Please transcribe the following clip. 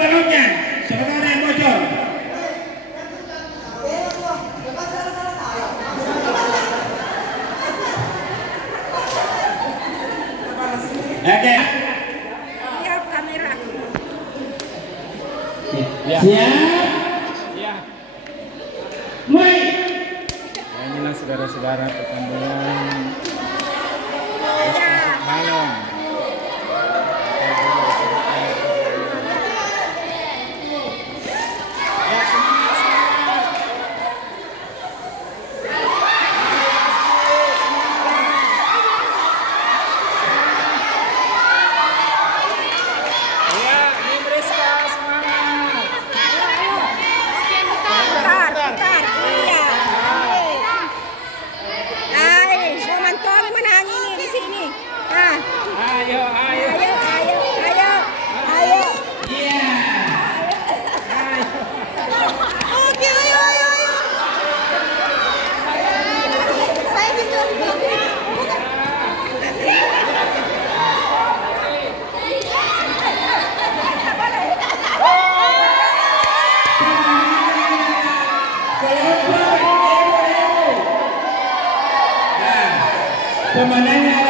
Tolongnya, sebenarnya yang bocor. Oke. Siap kamera. Siap. Iya. Mulai. Nah, inilah saudara-saudara pertandingan Ya. balon. Putar. Iya. Ay, Sumanto menang ini di sini. Nah. Ayo. Ayo. Iya. Oke, ayo. Saya bisa. Pemenangnya